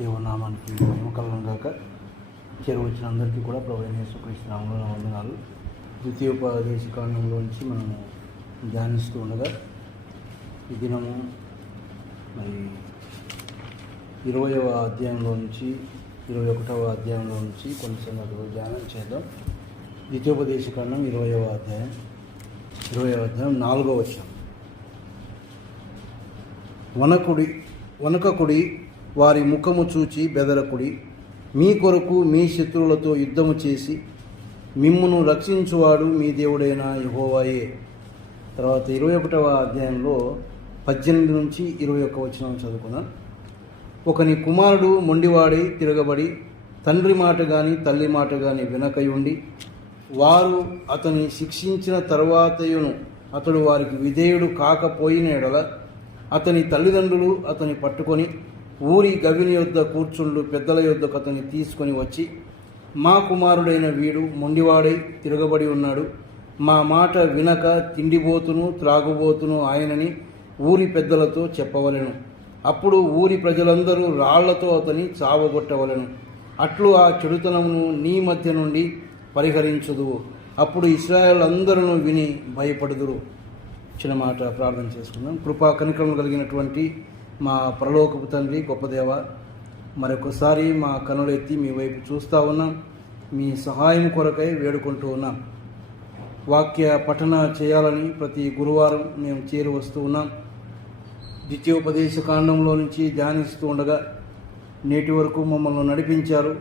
దేవనామానికి మహిమ కలుగును గాక. వచ్చిన అందరికీ కూడా ప్రభువైన యేసుక్రీస్తు నామములో వందనాలు. ద్వితీయోపదేశ కాండంలోంచి మనము ధ్యానిస్తూ ఉండగా ఈ దినము మరి 20వ అధ్యాయంలో నుంచి 21వ అధ్యాయంలో నుంచి కొన్ని సంగతులు ధ్యానం చేద్దాం. ద్వితీయోపదేశ కాండం 20వ అధ్యాయం 4వ వచనం. వనకకుడి, వారి ముఖము చూచి బెదరకుడి, మీ కొరకు మీ శత్రువులతో యుద్ధము చేసి మిమ్మును రక్షించువాడు మీ దేవుడైన యెహోవాయే. తర్వాత 21వ అధ్యాయంలో 18 నుంచి 21 వచనం చదువుకున్నాం. ఒకని కుమారుడు మొండివాడై తిరగబడి తండ్రి మాట కానీ తల్లి మాట కానీ వినకయుండి వారు అతని శిక్షించిన తర్వాతయును అతడు వారికి విధేయుడు కాకపోయిన ఎడల అతని తల్లిదండ్రులు అతని పట్టుకొని ఊరి గవిని యొద్ద కూర్చుండు పెద్దల యొద్దకు అతన్ని తీసుకొని వచ్చి, మా కుమారుడైన వీడు మొండివాడై తిరగబడి ఉన్నాడు, మా మాట వినక తిండిబోతును త్రాగుబోతును ఆయనని ఊరి పెద్దలతో చెప్పవలెను. అప్పుడు ఊరి ప్రజలందరూ రాళ్లతో అతని చావగొట్టవలెను. అట్లు ఆ చెడుతనమును నీ మధ్య నుండి పరిహరించుదువు. అప్పుడు ఇశ్రాయేలు అందరూ విని భయపడుదురు. చిన్న మాట ప్రార్థన చేసుకుందాం. కృపా కనికరము కలిగినటువంటి మా పరలోకపు తండ్రి, గొప్ప దేవ, మరొకసారి మా కనులెత్తి మీ వైపు చూస్తూ ఉన్నాం. మీ సహాయం కొరకై వేడుకుంటూ ఉన్నాం. వాక్య పఠన చేయాలని ప్రతి గురువారం మేము చేరి వస్తూ ఉన్నాం. ద్వితీయోపదేశ కాండంలో నుంచి ధ్యానిస్తూ ఉండగా నేటి వరకు మమ్మల్ని నడిపించారు.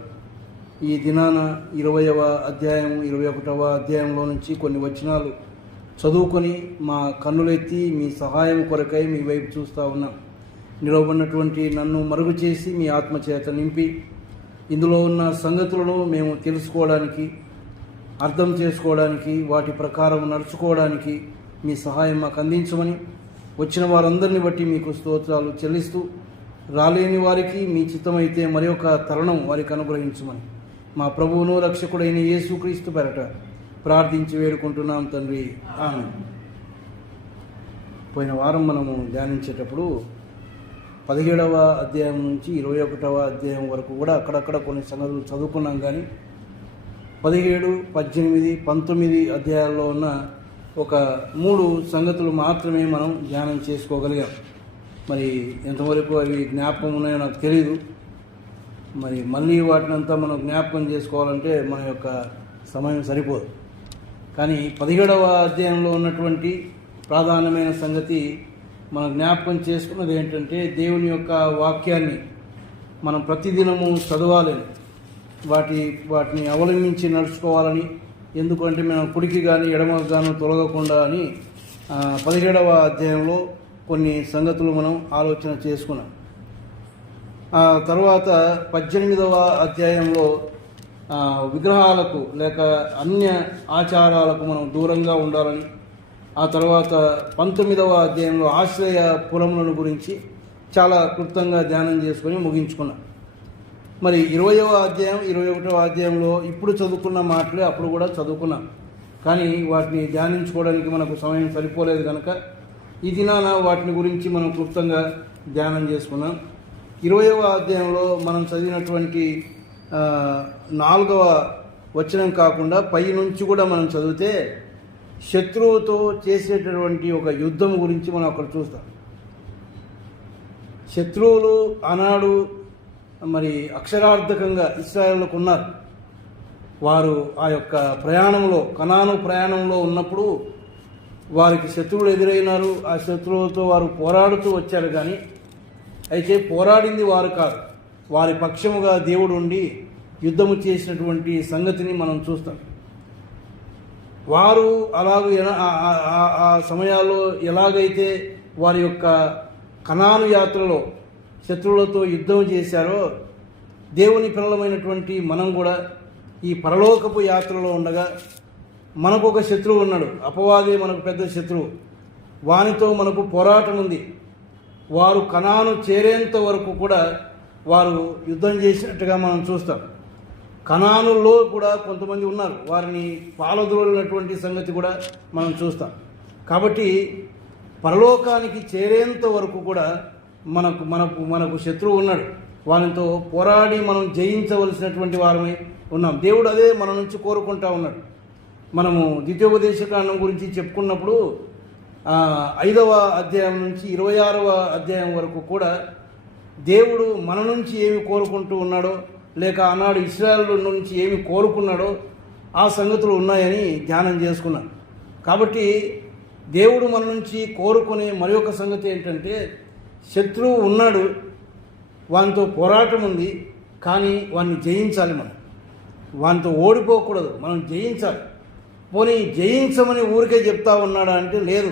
ఈ దినాన 20వ అధ్యాయం 21వ అధ్యాయంలో నుంచి కొన్ని వచనాలు చదువుకొని మా కన్నులెత్తి మీ సహాయం కొరకై మీ వైపు చూస్తూ ఉన్నాం. నిలవబడినటువంటి నన్ను మరుగు చేసి మీ ఆత్మచేత నింపి ఇందులో ఉన్న సంగతులను మేము తెలుసుకోవడానికి, అర్థం చేసుకోవడానికి, వాటి ప్రకారం నడుచుకోవడానికి మీ సహాయం మాకు అందించమని వచ్చిన వారందరిని బట్టి మీకు స్తోత్రాలు చెల్లిస్తూ, రాలేని వారికి మీ చిత్తమైతే మరి ఒక తరుణం వారికి అనుగ్రహించమని మా ప్రభువును రక్షకుడైన యేసుక్రీస్తు పేరట ప్రార్థించి వేడుకుంటున్నాం తండ్రి, ఆమేన్. పోయిన వారం మనము ధ్యానించేటప్పుడు 17వ అధ్యాయం నుంచి 21వ అధ్యాయం వరకు కూడా అక్కడక్కడ కొన్ని సంగతులు చదువుకున్నాం. కానీ 17, 18, 19 అధ్యాయాల్లో ఉన్న ఒక 3 సంగతులు మాత్రమే మనం ధ్యానం చేసుకోగలిగాం. మరి ఎంతవరకు అవి జ్ఞాపకం ఉన్నాయో నాకు తెలియదు. మరి మళ్ళీ వాటినంతా మనం జ్ఞాపకం చేసుకోవాలంటే మన యొక్క సమయం సరిపోదు. కానీ 17వ అధ్యాయంలో ఉన్నటువంటి ప్రాధాన్యమైన సంగతి మనం జ్ఞాపకం చేసుకున్నది ఏంటంటే, దేవుని యొక్క వాక్యాన్ని మనం ప్రతిదినము చదవాలని, వాటిని అవలంబించి నడుచుకోవాలని. ఎందుకంటే మనం కుడికి కానీ ఎడమకు కానీ తొలగకుండా అని 17వ అధ్యాయంలో కొన్ని సంగతులు మనం ఆలోచన చేసుకున్నాం. ఆ తర్వాత 18వ అధ్యాయంలో విగ్రహాలకు లేక అన్య ఆచారాలకు మనం దూరంగా ఉండాలని, ఆ తర్వాత 19వ అధ్యాయంలో ఆశ్రయ పురములను గురించి చాలా క్లుప్తంగా ధ్యానం చేసుకొని ముగించుకున్నాం. మరి 20వ అధ్యాయం 21వ అధ్యాయంలో ఇప్పుడు చదువుకున్న మాటలే అప్పుడు కూడా చదువుకున్నాం. కానీ వాటిని ధ్యానించుకోవడానికి మనకు సమయం సరిపోలేదు కనుక ఈ దినాన వాటిని గురించి మనం క్లుప్తంగా ధ్యానం చేసుకున్నాం. 20వ అధ్యాయంలో మనం చదివినటువంటి 4వ వచనం కాకుండా పై నుంచి కూడా మనం చదివితే శత్రువుతో చేసేటటువంటి ఒక యుద్ధం గురించి మనం అక్కడ చూస్తాం. శత్రువులు ఆనాడు మరి అక్షరార్థకంగా ఇశ్రాయేలుకు ఉన్నారు. వారు ఆ యొక్క ప్రయాణంలో, కనాను ప్రయాణంలో ఉన్నప్పుడు వారికి శత్రువులు ఎదురైనారు. ఆ శత్రువులతో వారు పోరాడుతూ వచ్చారు. కానీ అయితే పోరాడింది వారు కాదు, వారి పక్షముగా దేవుడు ఉండి యుద్ధము చేసినటువంటి సంగతిని మనం చూస్తాం. వారు అలాగే ఆ సమయాల్లో ఎలాగైతే వారి యొక్క కనాను యాత్రలో శత్రువులతో యుద్ధం చేశారో, దేవుని పిల్లలమైనటువంటి మనం కూడా ఈ పరలోకపు యాత్రలో ఉండగా మనకు ఒక శత్రువు ఉన్నాడు. అపవాదే మనకు పెద్ద శత్రువు. వానితో మనకు పోరాటం ఉంది. వారు కనాను చేరేంత వరకు కూడా వారు యుద్ధం చేసినట్టుగా మనం చూస్తాం. కనానులో కూడా కొంతమంది ఉన్నారు, వారిని పాలదోలినటువంటి సంగతి కూడా మనం చూస్తాం. కాబట్టి పరలోకానికి చేరేంత వరకు కూడా మనకు శత్రువు ఉన్నాడు. వానితో పోరాడి మనం జయించవలసినటువంటి వారమై ఉన్నాం. దేవుడు అదే మన నుంచి కోరుకుంటా ఉన్నాడు. మనము ద్వితీయోపదేశకాండం గురించి చెప్పుకున్నప్పుడు 5వ అధ్యాయం నుంచి 26వ అధ్యాయం వరకు కూడా దేవుడు మన నుంచి ఏమి కోరుకుంటూ ఉన్నాడో, లేక ఆనాడు ఇశ్రాయేలు నుంచి ఏమి కోరుకున్నాడో ఆ సంగతులు ఉన్నాయని ధ్యానం చేసుకున్నాను. కాబట్టి దేవుడు మన నుంచి కోరుకునే మరి ఒక సంగతి ఏంటంటే, శత్రువు ఉన్నాడు, వానితో పోరాటం ఉంది, కానీ వాడిని జయించాలి. వానితో ఓడిపోకూడదు, మనం జయించాలి. పోనీ జయించమని ఊరికే చెప్తా ఉన్నాడా అంటే లేదు,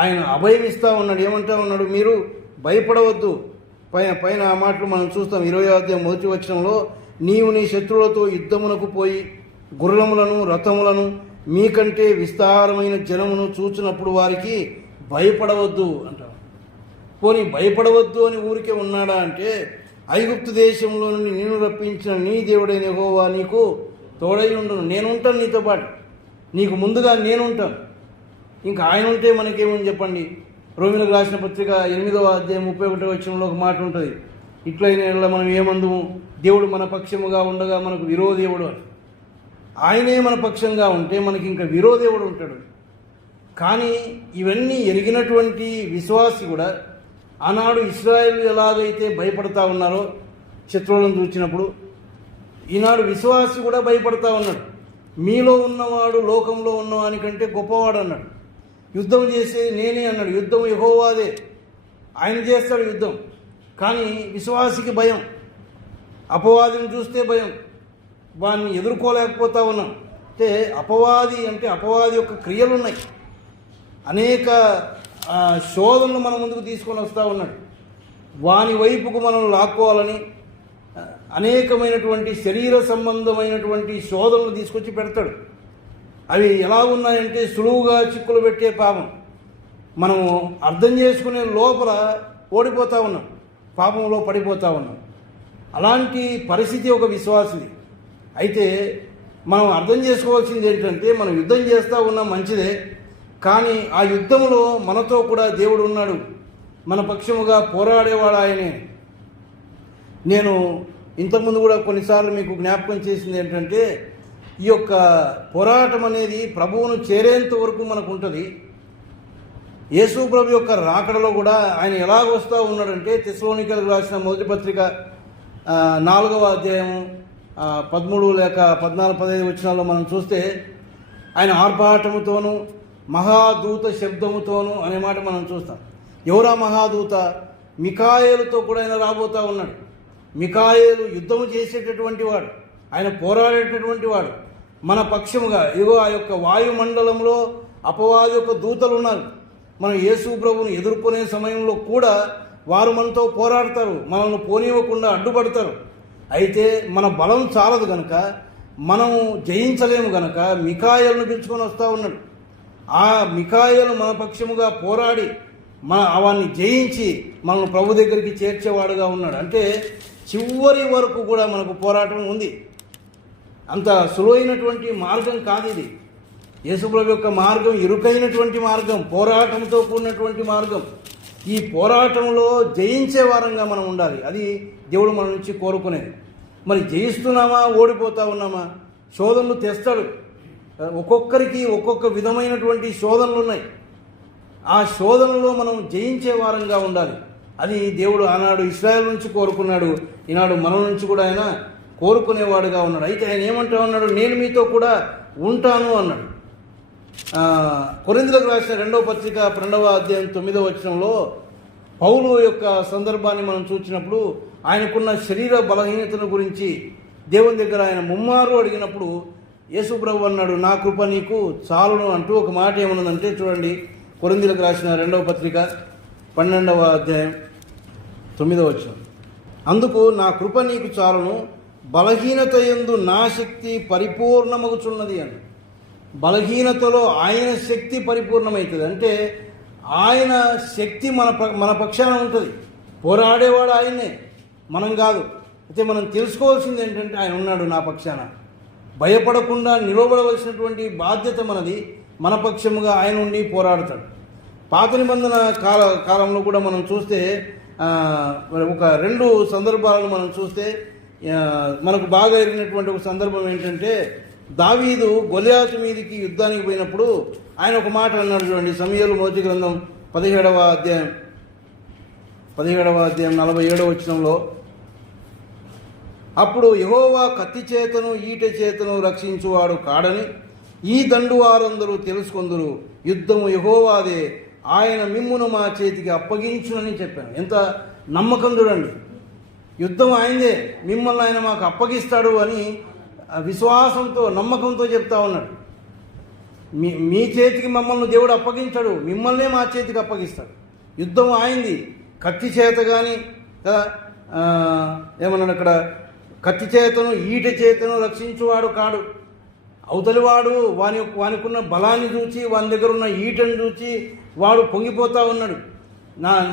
ఆయన అభయం ఇస్తూ ఉన్నాడు. ఏమంటా ఉన్నాడు? మీరు భయపడవద్దు. పైన ఆ మాటలు మనం చూస్తాం. 20వ అధ్యాయం 1వ వచనంలో, నీవు నీ శత్రువులతో యుద్ధమునకు పోయి గుర్రములను రథములను మీకంటే విస్తారమైన జనమును చూచినప్పుడు వారికి భయపడవద్దు అంటారు. పోనీ భయపడవద్దు అని ఊరికే ఉన్నాడా అంటే, ఐగుప్తు దేశంలో నుండి నేను రప్పించిన నీ దేవుడైన యెహోవా నీకు తోడై ఉండును. నేనుంటాను నీతో పాటు, నీకు ముందుగా నేనుంటాను. ఇంకా ఆయన ఉంటే మనకేమని చెప్పండి. రోమీయులకు రాసిన పత్రిక 8వ అధ్యాయం 31వ వచనంలో ఒక మాట ఉంటుంది, ఇట్లయిన మనం ఏమందుము, దేవుడు మన పక్షముగా ఉండగా మనకు విరోధేవుడు అని. ఆయనే మన పక్షంగా ఉంటే మనకి ఇంకా విరోధేవుడు ఉంటాడు. కానీ ఇవన్నీ ఎరిగినటువంటి విశ్వాసి కూడా ఆనాడు ఇశ్రాయేలు ఎలాగైతే భయపడతా ఉన్నారో శత్రువులను చూసినప్పుడు, ఈనాడు విశ్వాసి కూడా భయపడతా ఉన్నాడు. మీలో ఉన్నవాడు లోకంలో ఉన్నవానికంటే గొప్పవాడు అన్నాడు. యుద్ధం చేసేది నేనే అన్నాడు. యుద్ధం యెహోవాదే, ఆయన చేస్తాడు యుద్ధం. కానీ విశ్వాసికి భయం, అపవాదిని చూస్తే భయం, వాడిని ఎదుర్కోలేకపోతా ఉన్నాం. అంటే అపవాది యొక్క క్రియలు ఉన్నాయి. అనేక శోధనలు మన ముందుకు తీసుకొని వస్తూ ఉన్నాడు. వాని వైపుకు మనం లాక్కోవాలని అనేకమైనటువంటి శరీర సంబంధమైనటువంటి శోధనలు తీసుకొచ్చి పెడతాడు. అవి ఎలా ఉన్నాయంటే సులువుగా చిక్కులు పెట్టే పాపం. మనము అర్థం చేసుకునే లోపల ఓడిపోతూ ఉన్నాం, పాపంలో పడిపోతూ ఉన్నాం. అలాంటి పరిస్థితి ఒక విశ్వాసిది. అయితే మనం అర్థం చేసుకోవాల్సింది ఏంటంటే, మనం యుద్ధం చేస్తూ ఉన్నాం మంచిదే, కానీ ఆ యుద్ధంలో మనతో కూడా దేవుడు ఉన్నాడు. మన పక్షముగా పోరాడేవాడు ఆయనే. నేను ఇంతకుముందు కూడా కొన్నిసార్లు మీకు జ్ఞాపకం చేసింది ఏంటంటే, ఈ యొక్క పోరాటం అనేది ప్రభువును చేరేంత వరకు మనకు ఉంటుంది. యేసు ప్రభు యొక్క రాకడలో కూడా ఆయన ఎలాగ వస్తూ ఉన్నాడంటే, తెస్సలోనికీయులకు రాసిన మొదటి పత్రిక 4వ అధ్యాయం 13 లేక 14, 15 వచనాల్లో మనం చూస్తే, ఆయన ఆర్భాటముతోనూ మహాదూత శబ్దముతోనూ అనే మాట మనం చూస్తాం. ఎవరా మహాదూత? మికాయేలుతో కూడా ఆయన రాబోతూ ఉన్నాడు. మికాయేలు యుద్ధము చేసేటటువంటి వాడు, ఆయన పోరాడేటటువంటి వాడు. మన పక్షముగా ఇగో ఆ యొక్క వాయుమండలంలో అపవాది యొక్క దూతలు ఉన్నారు. మనం యేసు ప్రభువును ఎదుర్కొనే సమయంలో కూడా వారు మనతో పోరాడతారు, మనల్ని పోనివ్వకుండా అడ్డుపడతారు. అయితే మన బలం చాలదు గనక, మనము జయించలేము గనక మికాయేలును పిలుచుకొని వస్తూ ఉన్నాడు. ఆ మికాయేలు మన పక్షముగా పోరాడి వాన్ని జయించి మనల్ని ప్రభు దగ్గరికి చేర్చేవాడుగా ఉన్నాడు. అంటే చివరి వరకు కూడా మనకు పోరాటం ఉంది. అంత సులువైనటువంటి మార్గం కాదు ఇది. యేసుప్రభు యొక్క మార్గం ఇరుకైనటువంటి మార్గం, పోరాటంతో కూడినటువంటి మార్గం. ఈ పోరాటంలో జయించే వారంగా మనం ఉండాలి. అది దేవుడు మన నుంచి కోరుకునేది. మరి జయిస్తున్నామా, ఓడిపోతా ఉన్నామా? శోధనలు తెస్తాడు. ఒక్కొక్కరికి ఒక్కొక్క విధమైనటువంటి శోధనలు ఉన్నాయి. ఆ శోధనలో మనం జయించే వారంగా ఉండాలి. అది దేవుడు ఆనాడు ఇశ్రాయేలు నుంచి కోరుకున్నాడు, ఈనాడు మన నుంచి కూడా ఆయన కోరుకునేవాడుగా ఉన్నాడు. అయితే ఆయన ఏమంటా ఉన్నాడు? నేను మీతో కూడా ఉంటాను అన్నాడు. కొరింథీయులకు రాసిన 2వ పత్రిక 2వ అధ్యాయం 9వ వచనంలో పౌలు యొక్క సందర్భాన్ని మనం చూసినప్పుడు, ఆయనకున్న శరీర బలహీనతను గురించి దేవుని దగ్గర ఆయన ముమ్మారు అడిగినప్పుడు యేసు ప్రభు అన్నాడు, నా కృప నీకు చాలును అంటూ ఒక మాట ఏమన్నదంటే చూడండి, కొరింథీయులకు రాసిన 2వ పత్రిక 12వ అధ్యాయం 9వ వచనం, అందుకు నా కృప నీకు చాలును, బలహీనత యందు నా శక్తి పరిపూర్ణమగుచున్నది అని. బలహీనతలో ఆయన శక్తి పరిపూర్ణమవుతుంది. అంటే ఆయన శక్తి మన పక్షాన ఉంటుంది. పోరాడేవాడు ఆయనే, మనం కాదు. అయితే మనం తెలుసుకోవాల్సింది ఏంటంటే, ఆయన ఉన్నాడు నా పక్షాన. భయపడకుండా నిలబడవలసినటువంటి బాధ్యత మనది. మన పక్షముగా ఆయన ఉండి పోరాడతాడు. పాత నిబంధన కాలంలో కూడా మనం చూస్తే మరి ఒక 2 సందర్భాలను మనం చూస్తే మనకు బాగా ఎరిగినటువంటి ఒక సందర్భం ఏంటంటే, దావీదు గొలియాతు మీదికి యుద్ధానికి పోయినప్పుడు ఆయన ఒక మాట అన్నాడు చూడండి. సమూయేలు మొదటి గ్రంథం 17వ అధ్యాయం 47వ వచనంలో, అప్పుడు యెహోవా కత్తి చేతను ఈట చేతను రక్షించువాడు కాడని ఈ దండువారందరూ తెలుసుకొందురు, యుద్ధము యెహోవాదే, ఆయన మిమ్మును మా చేతికి అప్పగించునని చెప్పాను. ఎంత నమ్మకం చూడండి. యుద్ధం ఆయనదే, మిమ్మల్ని ఆయన మాకు అప్పగిస్తాడు అని విశ్వాసంతో నమ్మకంతో చెప్తా ఉన్నాడు. మీ చేతికి మమ్మల్ని దేవుడు అప్పగించాడు, మిమ్మల్నే మా చేతికి అప్పగిస్తాడు. యుద్ధం ఆయనది. కత్తి చేత కానీ కదా ఏమన్నాడు అక్కడ, కత్తి చేతను ఈట చేతను రక్షించువాడు కాడు. అవతలివాడు వానికున్న బలాన్ని చూచి, వాని దగ్గర ఉన్న ఈటను చూచి వాడు పొంగిపోతూ ఉన్నాడు.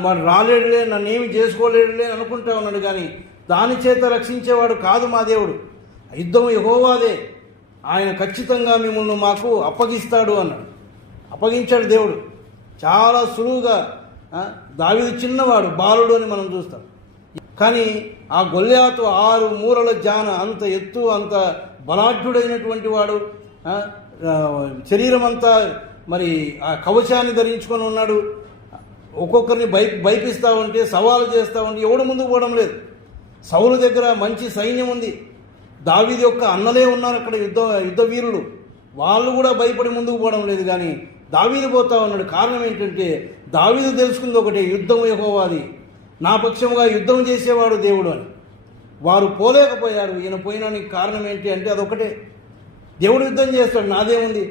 వాడు రాలేడులే, నన్నేమి చేసుకోలేడులే అనుకుంటా ఉన్నాడు. కానీ దాని చేత రక్షించేవాడు కాదు మా దేవుడు. యుద్ధం యెహోవాదే, ఆయన ఖచ్చితంగా మిమ్మల్ని మాకు అప్పగిస్తాడు అన్నాడు. అప్పగించాడు దేవుడు చాలా సులువుగా. దావీదు చిన్నవాడు, బాలుడు అని మనం చూస్తాం. కానీ ఆ గొల్యాతు 6 మూరల జాన, అంత ఎత్తు, అంత బలాఢ్యుడైనటువంటి వాడు. శరీరం అంతా మరి ఆ కవచాన్ని ధరించుకొని ఉన్నాడు. ఒక్కొక్కరిని భయపిస్తూ ఉంటే, సవాలు చేస్తూ ఉంటే ఎవడు ముందుకు పోవడం లేదు. సౌలు దగ్గర మంచి సైన్యం ఉంది. దావీదు యొక్క అన్నలే ఉన్నారు అక్కడ, యుద్ధ వీరులు. వాళ్ళు కూడా భయపడి ముందుకు పోవడం లేదు. కానీ దావీదు పోతా ఉన్నాడు. కారణం ఏంటంటే, దావీదు తెలుసుకుంది ఒకటే, యుద్ధం యెహోవాది, నా పక్షముగా యుద్ధం చేసేవాడు దేవుడు అని. వారు పోలేకపోయారు. ఈయన పోయినానికి కారణం ఏంటి అంటే అదొకటే, దేవుడు యుద్ధం చేస్తాడు, నాదేముంది,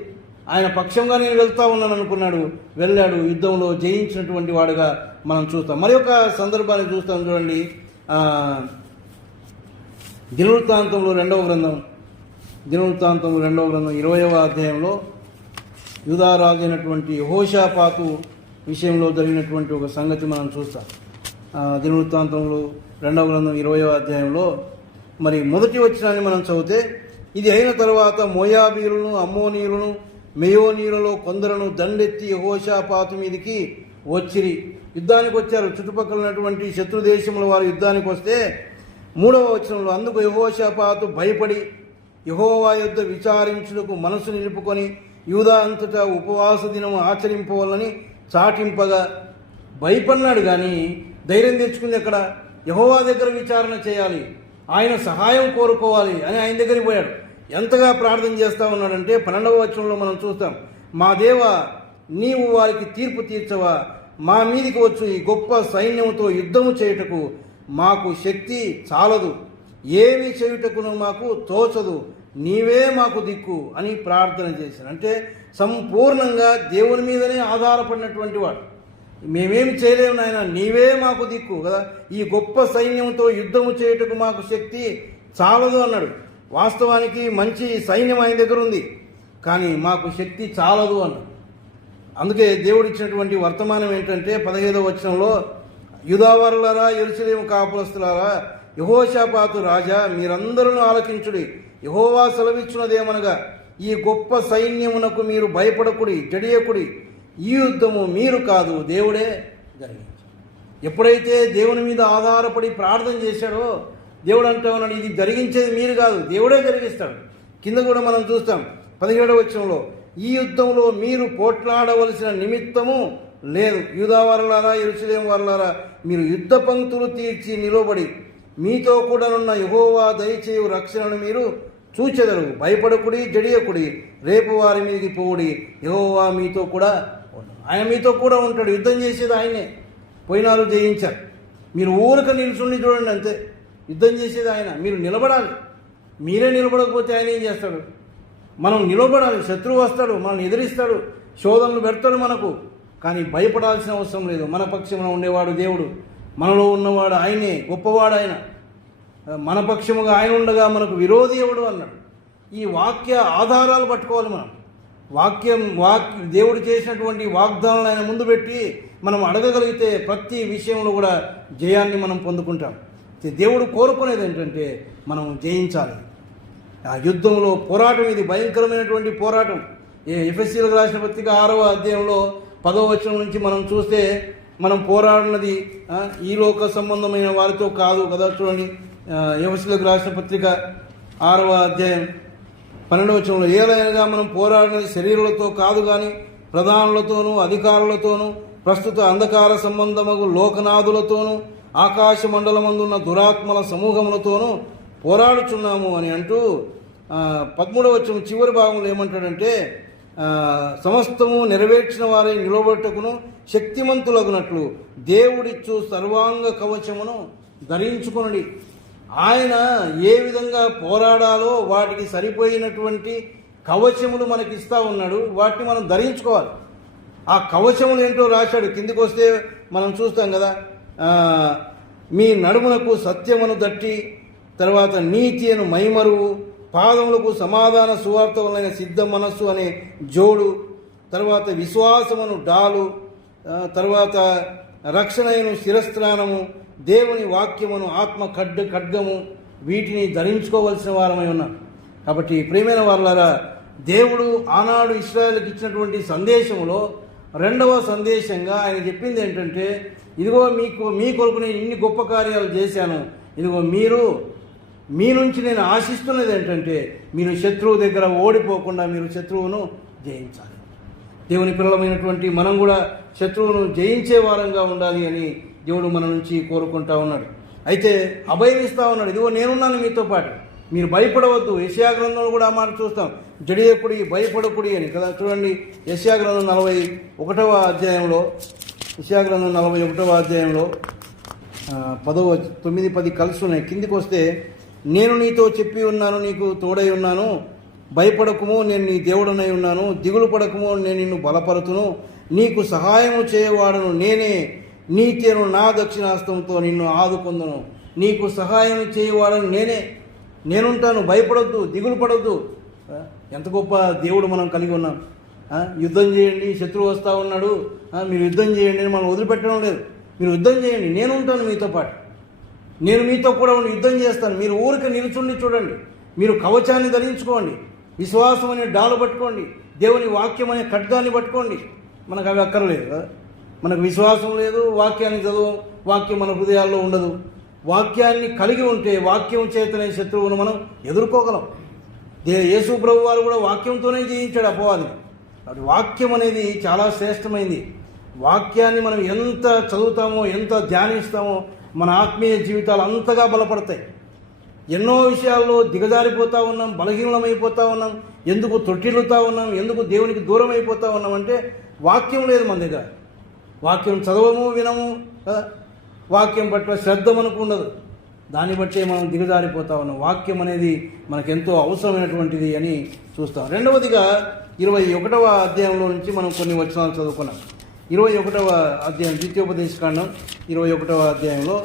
ఆయన పక్షంగా నేను వెళ్తా ఉన్నాను అనుకున్నాడు. వెళ్ళాడు, యుద్ధంలో జయించినటువంటి వాడుగా మనం చూస్తాం. మరి ఒక సందర్భాన్ని చూస్తాం చూడండి. దినవృత్తాంతంలో 2వ గ్రంథం 20వ అధ్యాయంలో యూదారాజు అయినటువంటి యెహోషాపాతు విషయంలో జరిగినటువంటి ఒక సంగతి మనం చూస్తాం. దినవృత్తాంతంలో 2వ గ్రంథం 20వ అధ్యాయంలో మరి మొదటి వచనాన్ని మనం చదివితే, ఇది అయిన తర్వాత మోయాబీయులను, అమ్మోనీయులను, మెయోనీయులలో కొందరును దండెత్తి యెహోషాపాతు మీదికి వచ్చిరి. యుద్ధానికి వచ్చారు. చుట్టుపక్కల ఉన్నటువంటి శత్రు దేశముల వారు యుద్ధానికి వస్తే 3వ వచనంలో, అందుకు యెహోషాపాతు భయపడి యెహోవా యుద్ధ విచారించుటకు మనసు నిలుపుకొని యూదా అంతటా ఉపవాస దినము ఆచరింపవాలని చాటింపగా, భయపడినాడు కానీ ధైర్యం తెచ్చుకుంది. ఎక్కడ యెహోవా దగ్గర విచారణ చేయాలి, ఆయన సహాయం కోరుకోవాలి అని ఆయన దగ్గరికి పోయాడు. ఎంతగా ప్రార్థన చేస్తూ ఉన్నాడంటే 12వ వచనంలో మనం చూస్తాం, మా దేవ, నీవు వారికి తీర్పు తీర్చవా, మా మీదికి వచ్చు ఈ గొప్ప సైన్యంతో యుద్ధము చేయుటకు మాకు శక్తి చాలదు, ఏమి చేయుటకును మాకు తోచదు, నీవే మాకు దిక్కు అని ప్రార్థన చేశాను. అంటే సంపూర్ణంగా దేవుని మీదనే ఆధారపడినటువంటి వాడు. మేమేమి చేయలేము నాయన, నీవే మాకు దిక్కు కదా, ఈ గొప్ప సైన్యంతో యుద్ధము చేయుటకు మాకు శక్తి చాలదు అన్నాడు. వాస్తవానికి మంచి సైన్యం ఆయన దగ్గర ఉంది, కానీ మాకు శక్తి చాలదు అన్నాడు. అందుకే దేవుడు ఇచ్చినటువంటి వర్తమానం ఏంటంటే 15వ వచనంలో, యూదావారులారా, యెరూషలేము కాపురస్తులారా, యెహోషాపాతు రాజా, మీరందరూ ఆలకించుడి. యెహోవా సెలవిచ్చున్నదేమనగా, ఈ గొప్ప సైన్యమునకు మీరు భయపడకుడి, జడియకుడి. ఈ యుద్ధము మీరు కాదు, దేవుడే జరిగించాడు. ఎప్పుడైతే దేవుని మీద ఆధారపడి ప్రార్థన చేశాడో, దేవుడు అంటూ ఉన్నాడు, ఇది జరిగించేది మీరు కాదు, దేవుడే జరిగిస్తాడు. కింద కూడా మనం చూస్తాం 17వ వచనంలో, ఈ యుద్ధంలో మీరు పోట్లాడవలసిన నిమిత్తము లేదు. యూదావారులారా, యెరూషలేము వారులారా, మీరు యుద్ధ పంక్తులు తీర్చి నిలబడి మీతో కూడానున్న యెహోవా దయచేయు రక్షణను మీరు చూచెదరు. భయపడకుడి, జడియకుడి, రేపు వారి మీదకి పోవుడి, యెహోవా మీతో కూడా ఉన్నాడు. ఆయన మీతో కూడా ఉంటాడు. యుద్ధం చేసేది ఆయనే. పోయినారు, జయించారు. మీరు ఊరక నిల్చుండి చూడండి అంతే. యుద్ధం చేసేది ఆయన, మీరు నిలబడాలి. మీరే నిలబడకపోతే ఆయన ఏం చేస్తాడు? మనం నిలబడాలి. శత్రువు వస్తాడు, మనల్ని ఎదిరిస్తాడు, శోధనలు పెడతాడు మనకు. కానీ భయపడాల్సిన అవసరం లేదు. మన పక్షమున ఉండేవాడు దేవుడు, మనలో ఉన్నవాడు ఆయనే, గొప్పవాడు ఆయన. మన పక్షముగా ఆయన ఉండగా మనకు విరోధి ఎవడు అన్నాడు. ఈ వాక్య ఆధారాలు పట్టుకోవాలి మనం. దేవుడు చేసినటువంటి వాగ్దానాలను ఆయన ముందు పెట్టి మనం అడగగలిగితే ప్రతి విషయంలో కూడా జయాన్ని మనం పొందుకుంటాం. దేవుడు కోరుకునేది ఏంటంటే మనం జయించాలి. ఆ యుద్ధంలో పోరాటం, ఇది భయంకరమైనటువంటి పోరాటం. ఎఫెసీయులకు రాసిన పత్రిక 6వ అధ్యాయంలో 10వ వచనం నుంచి మనం చూస్తే, మనం పోరాడినది ఈ లోక సంబంధమైన వారితో కాదు కదా. చూడండి, ఎఫెసీయులకు రాసిన పత్రిక 6వ అధ్యాయం 12వ వచనంలో, ఏలైనగా మనం పోరాడినది శరీరులతో కాదు కానీ ప్రధానులతోనూ అధికారులతోనూ ప్రస్తుత అంధకార సంబంధము లోకనాథులతోనూ ఆకాశ మండలమందున్న దురాత్మల సమూహములతోనూ పోరాడుచున్నాము అని అంటూ 13వ వచనం చివరి భాగంలో ఏమంటాడంటే, సమస్తము నెరవేర్చిన వారై నిలబెట్టుకును శక్తిమంతులగునట్లు దేవుడిచ్చు సర్వాంగ కవచమును ధరించుకునడి. ఆయన ఏ విధంగా పోరాడాలో వాటికి సరిపోయినటువంటి కవచములు మనకి ఇస్తా ఉన్నాడు. వాటిని మనం ధరించుకోవాలి. ఆ కవచములు ఏంటో రాశాడు. కిందికి వస్తే మనం చూస్తాం కదా, మీ నడుమునకు సత్యమును దట్టి, తర్వాత నీతి అను మైమరువు, పాదములకు సమాధాన సువార్త వలన సిద్ధ మనస్సు అనే జోడు, తర్వాత విశ్వాసమును డాలు, తర్వాత రక్షణయను శిరస్త్రాణము, దేవుని వాక్యమును ఆత్మ ఖడ్గము, వీటిని ధరించుకోవలసిన వారమై ఉన్నాం. కాబట్టి ప్రియమైన వారలారా, దేవుడు ఆనాడు ఇశ్రాయేలుకి ఇచ్చినటువంటి సందేశంలో రెండవ సందేశంగా ఆయన చెప్పింది ఏంటంటే, ఇదిగో మీ కొరకు నేను ఇన్ని గొప్ప కార్యాలు చేశాను, ఇదిగో మీ నుంచి నేను ఆశిస్తున్నది ఏంటంటే మీరు శత్రువు దగ్గర ఓడిపోకుండా మీరు శత్రువును జయించాలి. దేవుని పిల్లలమైనటువంటి మనం కూడా శత్రువును జయించే వారంగా ఉండాలి అని దేవుడు మన నుంచి కోరుకుంటా ఉన్నాడు. అయితే అభయమిస్తా ఉన్నాడు, ఇదిగో నేనున్నాను మీతో పాటు, మీరు భయపడవద్దు. యెషయా గ్రంథంలో కూడా ఆ మాట చూస్తాం, జడియకుడి భయపడకుడి అని కదా. చూడండి, యెషయా గ్రంథం 41వ అధ్యాయంలో, యెషయా గ్రంథం 41వ అధ్యాయంలో 9-10 కలిసి ఉన్నాయి. కిందికి వస్తే, నేను నీతో చెప్పి ఉన్నాను, నీకు తోడై ఉన్నాను, భయపడకుము, నేను నీ దేవుడనై ఉన్నాను, దిగులు పడకుము, నేను నిన్ను బలపరుతును, నీకు సహాయము చేయవాడను నేనే, నీతిను నా దక్షిణాస్తంతో నిన్ను ఆదుకొందును. నీకు సహాయం చేయవాడను నేనుంటాను, భయపడొద్దు, దిగులు పడొద్దు. ఎంత గొప్ప దేవుడు మనం కలిగి ఉన్నాం. యుద్ధం చేయండి, శత్రువు వస్తూ ఉన్నాడు, మీరు యుద్ధం చేయండి అని మనం వదిలిపెట్టడం లేదు. మీరు యుద్ధం చేయండి, నేను ఉంటాను మీతో పాటు, నేను మీతో కూడా ఉండి యుద్ధం చేస్తాను. మీరు ఊరికి నిలుచుండి చూడండి, మీరు కవచాన్ని ధరించుకోండి, విశ్వాసం అనే డాలు పట్టుకోండి, దేవుని వాక్యం అనే ఖడ్గాన్ని పట్టుకోండి. మనకు అవి అక్కర్లేదు కదా. మనకు విశ్వాసం లేదు, వాక్యాన్ని చదువు, వాక్యం మన హృదయాల్లో ఉండదు. వాక్యాన్ని కలిగి ఉంటే వాక్యం చేతనే శత్రువును మనం ఎదుర్కోగలం. యేసు ప్రభు వారు కూడా వాక్యంతోనే జయించాడు అపవాదిని. కాబట్టి వాక్యం అనేది చాలా శ్రేష్టమైంది. వాక్యాన్ని మనం ఎంత చదువుతామో, ఎంత ధ్యానిస్తామో, మన ఆత్మీయ జీవితాలు అంతగా బలపడతాయి. ఎన్నో విషయాల్లో దిగజారిపోతూ ఉన్నాం, బలహీనమైపోతూ ఉన్నాం, ఎందుకు తొట్టిల్లుతూ ఉన్నాం, ఎందుకు దేవునికి దూరం అయిపోతూ ఉన్నాం అంటే వాక్యం లేదు మన దగ్గర. వాక్యం చదవము, వినము, వాక్యం పట్ల శ్రద్ధ మనకు ఉండదు. దాన్ని బట్టే మనం దిగజారిపోతా ఉన్నాం. వాక్యం అనేది మనకెంతో అవసరమైనటువంటిది అని చూస్తాం. రెండవదిగా 21వ అధ్యాయంలో నుంచి మనం కొన్ని వచనాలు చదువుకున్నాం. 21వ అధ్యాయం, ద్వితీయోపదేశకాండం 21వ అధ్యాయంలో